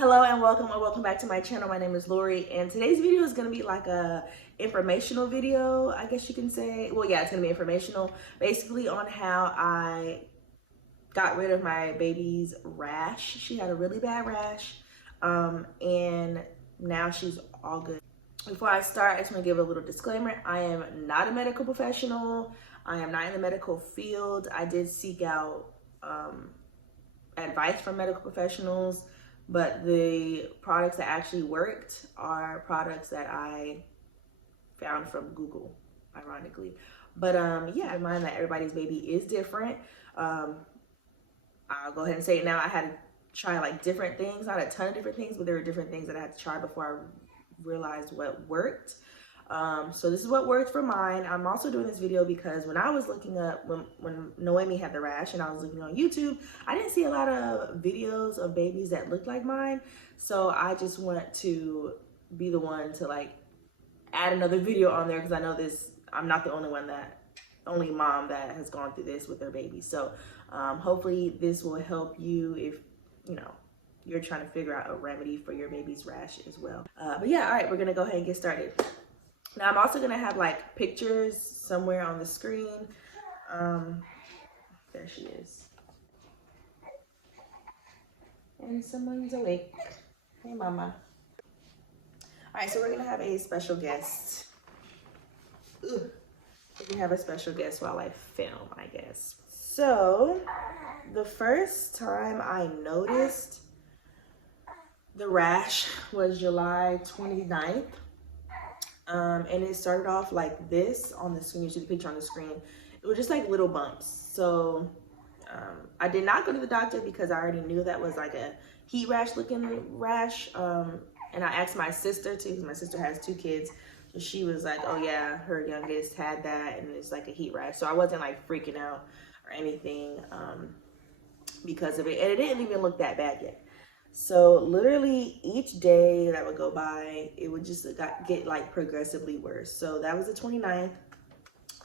Hello and welcome back to my channel. My name is Lori, and today's video is going to be like a informational video, I guess you can say. Well, yeah, it's going to be informational, basically on how I got rid of my baby's rash. She had a really bad rash, and now she's all good. Before I start, I just want to give a little disclaimer. I am not a medical professional. I am not in the medical field. I did seek out advice from medical professionals, but the products that actually worked are products that I found from Google, ironically. But yeah, in mind that everybody's baby is different. I'll go ahead and say it now. I had to try like different things, not a ton of different things, but there were different things that I had to try before I realized what worked. So this is what worked for mine. I'm also doing this video because when I was looking up, when Noemi had the rash and I was looking on YouTube, I didn't see a lot of videos of babies that looked like mine. So I just want to be the one to like add another video on there, because I know I'm not the only mom that has gone through this with their baby. So hopefully this will help you if, you're trying to figure out a remedy for your baby's rash as well. But yeah, all right, we're gonna go ahead and get started. Now I'm also gonna have like pictures somewhere on the screen. There she is. And someone's awake. Hey, mama. All right, so we're gonna have a special guest. We're gonna have a special guest while I film, I guess. So the first time I noticed the rash was July 29th. And it started off like this on the screen. You see the picture on the screen. It was just like little bumps. So I did not go to the doctor because I already knew that was like a heat rash looking rash. And I asked my sister too, because my sister has 2 kids. So she was like, oh yeah, her youngest had that and it's like a heat rash. So I wasn't like freaking out or anything because of it. And it didn't even look that bad yet. So literally each day that would go by, it would just get like progressively worse. So that was the 29th.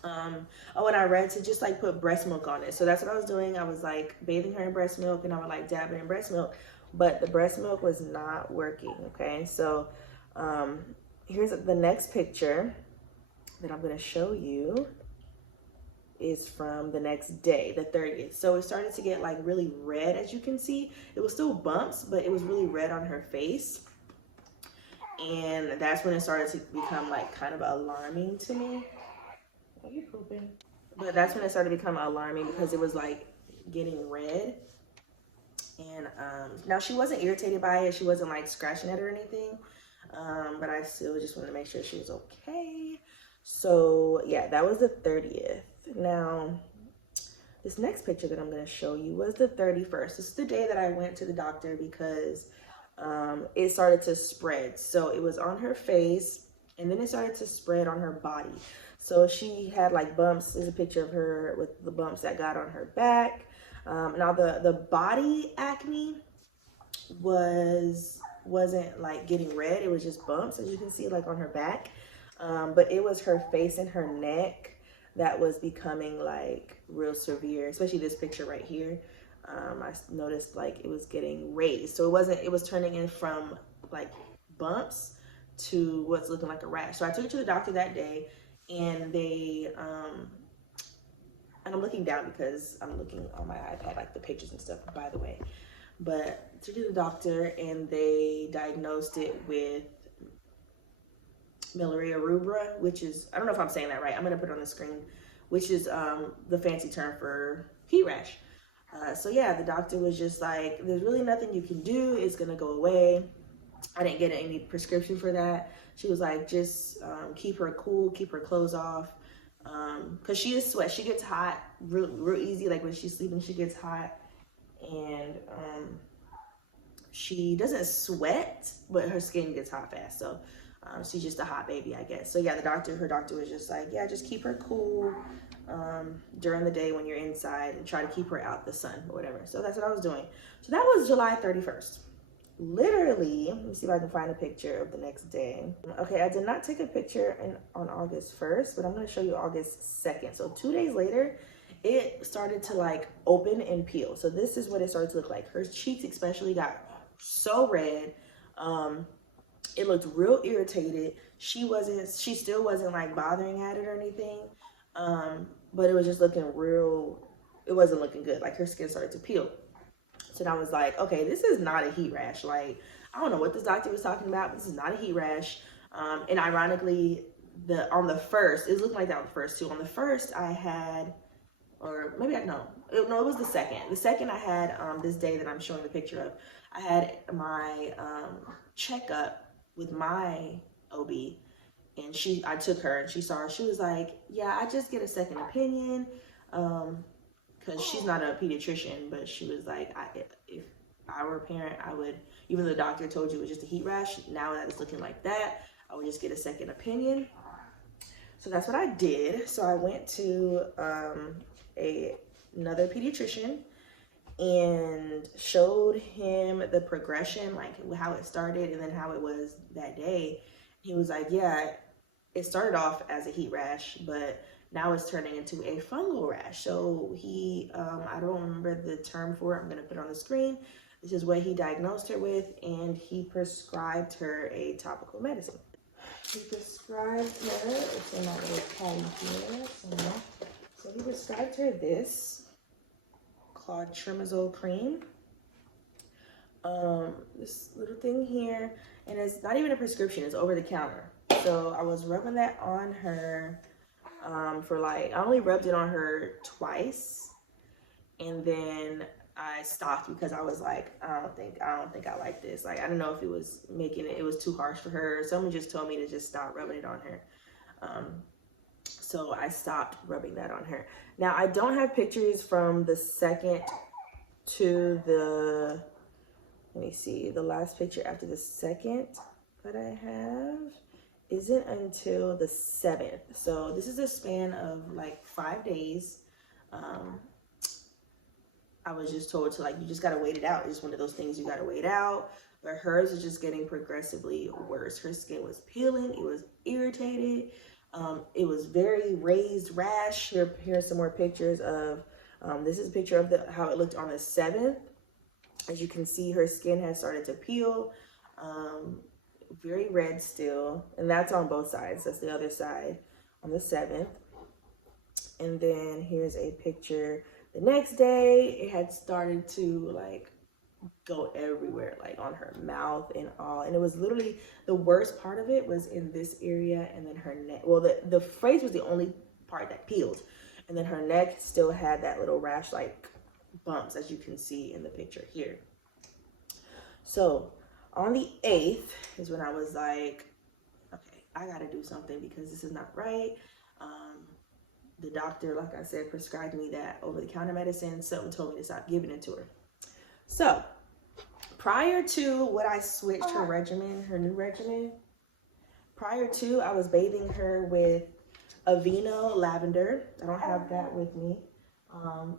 Oh, and I read to just like put breast milk on it. So that's what I was doing. I was like bathing her in breast milk, and I would like dab it in breast milk, but the breast milk was not working. Okay, so here's the next picture that I'm going to show you is from the next day, the 30th. So it started to get like really red, as you can see. It was still bumps, but it was really red on her face. And that's when it started to become like kind of alarming to me. Are you pooping? But that's when it started to become alarming because it was like getting red. And now she wasn't irritated by it. She wasn't like scratching at her or anything. But I still just wanted to make sure she was okay. So yeah, that was the 30th. Now, this next picture that I'm going to show you was the 31st. This is the day that I went to the doctor because it started to spread. So it was on her face, and then it started to spread on her body. So she had like bumps. There's a picture of her with the bumps that got on her back. Now the body acne wasn't like getting red. It was just bumps, as you can see, like on her back. But it was her face and her neck that was becoming like real severe, especially this picture right here. I noticed like it was getting raised. So it was turning in from like bumps to what's looking like a rash. So I took it to the doctor that day, and they, and I'm looking down because I'm looking on my iPad, like the pictures and stuff, by the way. But took it to the doctor, and they diagnosed it with Miliaria rubra, which is, I don't know if I'm saying that right. I'm gonna put it on the screen, which is the fancy term for heat rash. So yeah, the doctor was just like, there's really nothing you can do. It's gonna go away. I didn't get any prescription for that. She was like, just keep her cool, keep her clothes off, because she is sweat. She gets hot real easy. Like when she's sleeping, she gets hot, and she doesn't sweat, but her skin gets hot fast. So she's just a hot baby, I guess. So yeah, her doctor was just like, yeah, just keep her cool during the day when you're inside, and try to keep her out the sun or whatever. So that's what I was doing. So that was July 31st. Literally, let me see if I can find a picture of the next day. Okay, I did not take a picture on August 1st, but I'm going to show you August 2nd. So 2 days later, it started to like open and peel. So this is what it started to look like. Her cheeks especially got so red. It looked real irritated. She still wasn't like bothering at it or anything. But it was just looking it wasn't looking good. Like her skin started to peel. So then I was like, okay, this is not a heat rash. Like, I don't know what this doctor was talking about, but this is not a heat rash. And ironically, on the first, it looked like that on the first too. On the first I had, or maybe it was the second. The second I had this day that I'm showing the picture of, I had my checkup with my OB, and I took her and she saw her. She was like, yeah, I just get a second opinion. Because she's not a pediatrician, but she was like, if I were a parent, I would, even though the doctor told you it was just a heat rash, now that it's looking like that, I would just get a second opinion. So that's what I did. So I went to another pediatrician and showed him the progression, like how it started and then how it was that day. He was like, yeah, it started off as a heat rash, but now it's turning into a fungal rash. So he, I don't remember the term for it. I'm going to put it on the screen. This is what he diagnosed her with, and he prescribed her a topical medicine. He prescribed her, it's in that little caddy here somewhere. So he prescribed her this called Trimazole cream. This little thing here, and it's not even a prescription, it's over the counter. So I was rubbing that on her for like, I only rubbed it on her twice, and then I stopped because I was like, I don't think I like this. Like, I don't know if it was it was too harsh for her. Someone just told me to just stop rubbing it on her. So I stopped rubbing that on her. Now, I don't have pictures from the second to the, let me see, the last picture after the second that I have isn't until the 7th. So this is a span of like 5 days. I was just told to, like, you just gotta wait it out. It's one of those things you gotta wait out. But hers is just getting progressively worse. Her skin was peeling, it was irritated. It was very raised rash. Here's some more pictures of, this is a picture of how it looked on the 7th. As you can see, her skin has started to peel. Very red still, and that's on both sides. That's the other side on the 7th. And then here's a picture the next day. It had started to like go everywhere, like on her mouth and all. And it was literally, the worst part of it was in this area, and then her neck. Well, the phrase was the only part that peeled, and then her neck still had that little rash like bumps, as you can see in the picture here. So on the 8th is when I was like, okay, I gotta do something because this is not right. The doctor, like I said, prescribed me that over-the-counter medicine. Something told me to stop giving it to her. So prior to what I switched her regimen, her new regimen, prior to, I was bathing her with Aveeno lavender. I don't have that with me.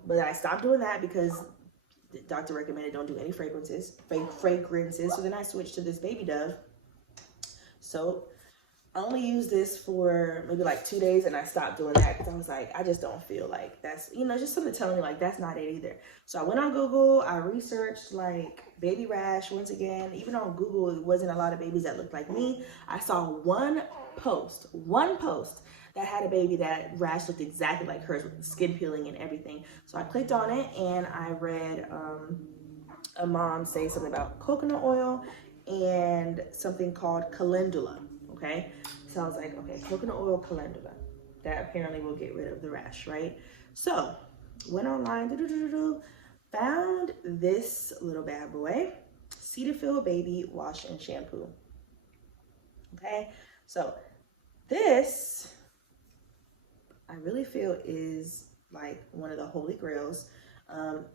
But I stopped doing that because the doctor recommended don't do any fragrances. So then I switched to this Baby Dove soap. I only used this for maybe like 2 days, and I stopped doing that because I was like, I just don't feel like that's, just something telling me like that's not it either. So I went on Google, I researched like baby rash once again. Even on Google, it wasn't a lot of babies that looked like me. I saw one post that had a baby that rash looked exactly like hers with the skin peeling and everything. So I clicked on it, and I read a mom say something about coconut oil and something called calendula. Okay, so I was like, okay, coconut oil, calendula. That apparently will get rid of the rash, right? So went online, found this little bad boy, Cetaphil Baby Wash and Shampoo. Okay, so this, I really feel is like one of the holy grails.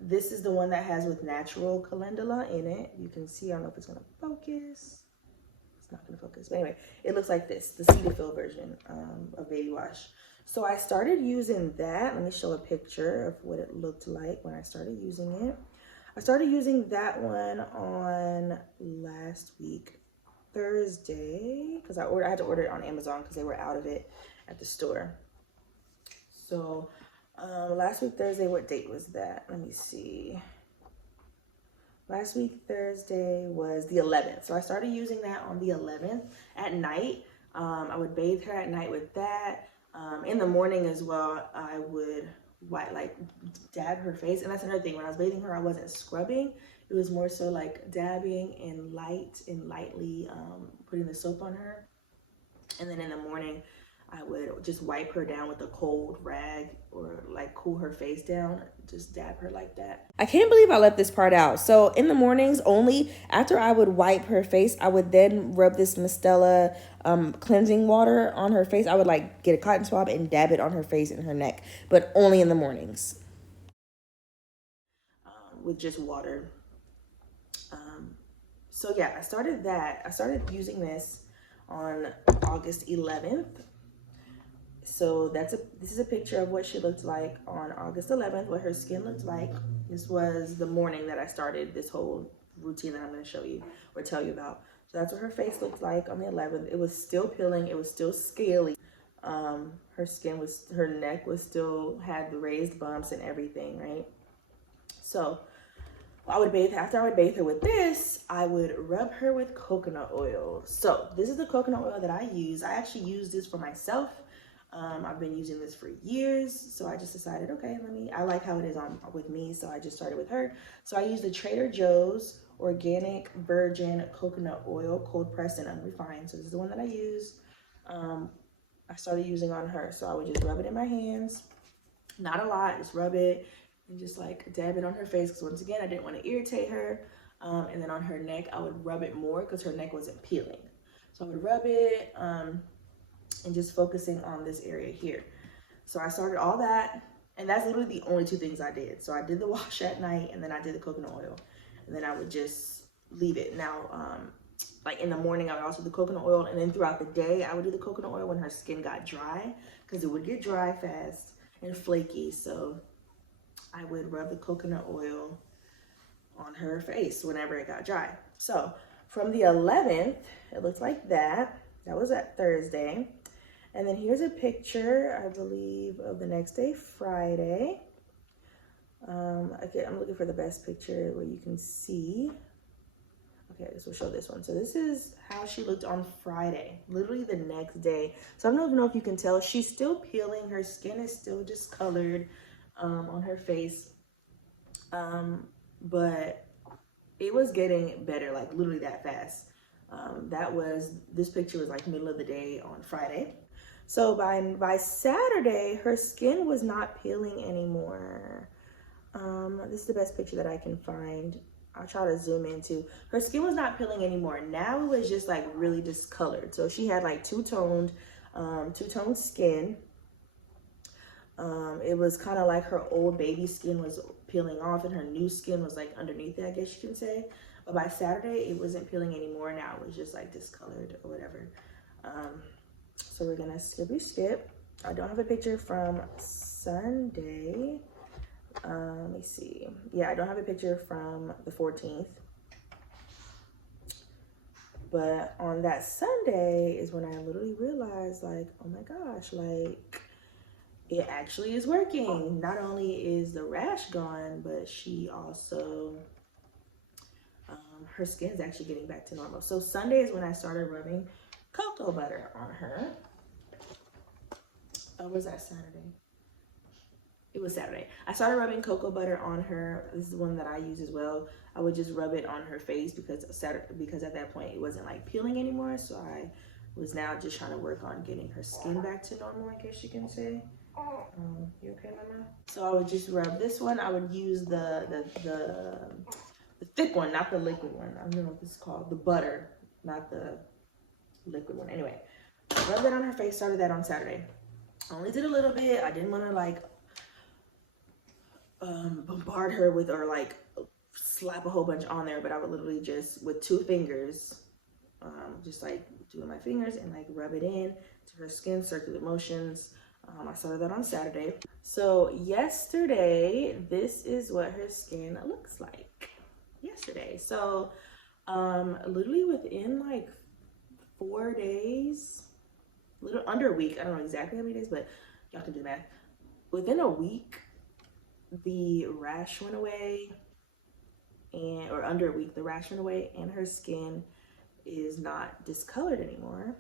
This is the one that has with natural calendula in it. You can see, I don't know if it's gonna focus. Not gonna focus, but anyway, it looks like this, the Cetaphil version of baby wash. So I started using that. Let me show a picture of what it looked like when I started using it. I started using that one on last week, Thursday, because I had to order it on Amazon because they were out of it at the store. So last week, Thursday, what date was that? Let me see. Last week, Thursday was the 11th. So I started using that on the 11th at night. I would bathe her at night with that. In the morning as well, I would dab her face. And that's another thing. When I was bathing her, I wasn't scrubbing. It was more so like dabbing and lightly putting the soap on her. And then in the morning, I would just wipe her down with a cold rag or like cool her face down, just dab her like that. I can't believe I left this part out. So in the mornings only, after I would wipe her face, I would then rub this Mistela cleansing water on her face. I would like get a cotton swab and dab it on her face and her neck, but only in the mornings with just water. So yeah, I started that. I started using this on August 11th. So this is a picture of what she looked like on August 11th, what her skin looked like. This was the morning that I started this whole routine that I'm going to show you or tell you about. So that's what her face looked like on the 11th. It was still peeling. It was still scaly. Her neck was still had the raised bumps and everything, right? So after I would bathe her with this, I would rub her with coconut oil. So this is the coconut oil that I use. I actually use this for myself. I've been using this for years, so I just decided, okay, I like how it is on with me, so I just started with her. So I use the Trader Joe's organic virgin coconut oil, cold pressed and unrefined. So this is the one that I use. I started using on her, so I would just rub it in my hands, not a lot, just rub it and just like dab it on her face, because once again, I didn't want to irritate her. And then on her neck, I would rub it more because her neck wasn't peeling. So I would rub it, and just focusing on this area here. So I started all that, and that's literally the only two things I did. So I did the wash at night, and then I did the coconut oil, and then I would just leave it. Now, like in the morning, I would also do the coconut oil, and then throughout the day, I would do the coconut oil when her skin got dry, because it would get dry fast and flaky. So I would rub the coconut oil on her face whenever it got dry. So from the 11th, it looks like that. That was at Thursday. And then here's a picture, I believe, of the next day, Friday. Okay, I'm looking for the best picture where you can see. Okay, I guess we'll show this one. So this is how she looked on Friday, literally the next day. So I don't even know if you can tell, she's still peeling. Her skin is still discolored on her face. But it was getting better, like literally that fast. This picture was like middle of the day on Friday. So by Saturday, her skin was not peeling anymore. This is the best picture that I can find. I'll try to zoom into. Her skin was not peeling anymore. Now it was just like really discolored. So she had like two-toned skin. It was kind of like her old baby skin was peeling off and her new skin was like underneath it, I guess you can say. But by Saturday, it wasn't peeling anymore. Now it was just like discolored or whatever. So we're gonna skip. I don't have a picture from Sunday. Let me see. Yeah, I don't have a picture from the 14th. But on that Sunday is when I literally realized, like, oh my gosh, like, it actually is working. Not only is the rash gone, but she also, her skin's actually getting back to normal. So Sunday is when I started rubbing cocoa butter on her. Or was that Saturday? It was Saturday. I started rubbing cocoa butter on her. This is the one that I use as well. I would just rub it on her face because at that point it wasn't like peeling anymore. So I was now just trying to work on getting her skin back to normal, I guess you can say. You okay, Mama? So I would just rub this one. I would use the thick one, not the liquid one. I don't know what this is called. The butter, not the liquid one. Anyway, rub that on her face. Started that on Saturday. I only did a little bit. I didn't want to like bombard her with or like slap a whole bunch on there, but I would literally just with 2 fingers just like doing my fingers and like rub it in to her skin, circular motions. I started that on Saturday. So yesterday, this is what her skin looks like yesterday. So literally within like 4 days, a little under a week, I don't know exactly how many days, but y'all can do math. Within a week, the rash went away. or under a week, the rash went away, and her skin is not discolored anymore.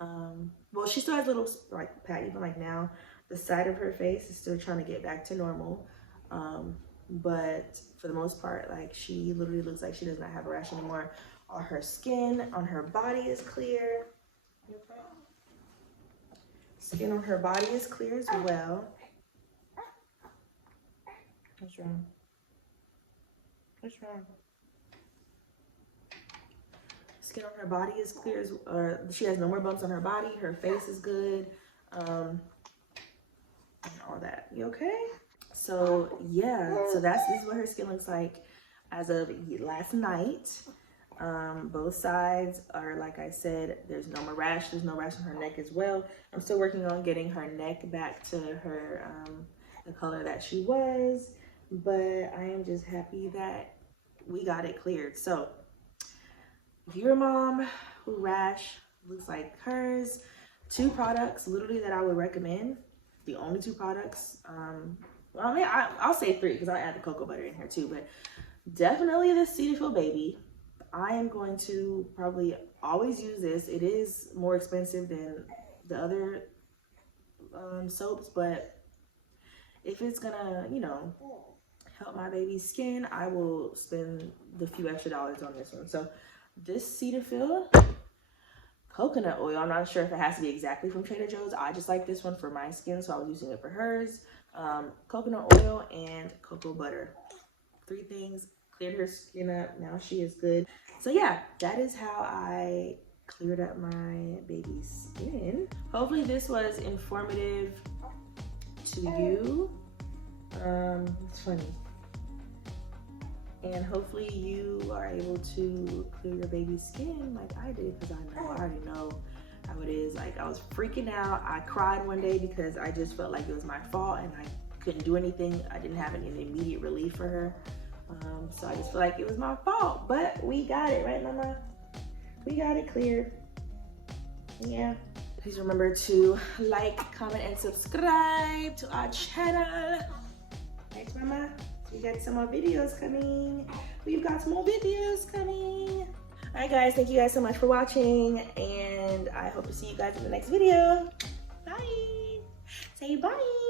Well, she still has little like pat, even like now, the side of her face is still trying to get back to normal. But for the most part, like she literally looks like she does not have a rash anymore. All her skin on her body is clear. Skin on her body is clear as well. What's wrong? What's wrong? Skin on her body is clear as, she has no more bumps on her body. Her face is good. And all that. You okay? So yeah, so this is what her skin looks like as of last night. Both sides are, like I said, there's no more rash. There's no rash on her neck as well. I'm still working on getting her neck back to her the color that she was, but I am just happy that we got it cleared. So if you're a mom who rash looks like hers, 2 products literally that I would recommend. The only 2 products, well, I mean, I'll say 3 because I'll add the cocoa butter in here too, but definitely the Cetaphil Baby. I am going to probably always use this. It is more expensive than the other soaps, but if it's gonna, you know, help my baby's skin, I will spend the few extra dollars on this one. So this Cetaphil coconut oil, I'm not sure if it has to be exactly from Trader Joe's. I just like this one for my skin, so I was using it for hers. Coconut oil and cocoa butter. 3 things. Cleared her skin up. Now she is good. So yeah, that is how I cleared up my baby's skin. Hopefully this was informative to you. It's funny. And hopefully you are able to clear your baby's skin like I did, because I already know how it is. Like, I was freaking out. I cried one day because I just felt like it was my fault and I couldn't do anything. I didn't have any immediate relief for her. So I just feel like it was my fault, but we got it, right, Mama? We got it cleared. Yeah. Please remember to like, comment, and subscribe to our channel. Thanks, Mama. We got some more videos coming. We've got some more videos coming. All right, guys. Thank you guys so much for watching, and I hope to see you guys in the next video. Bye. Say bye.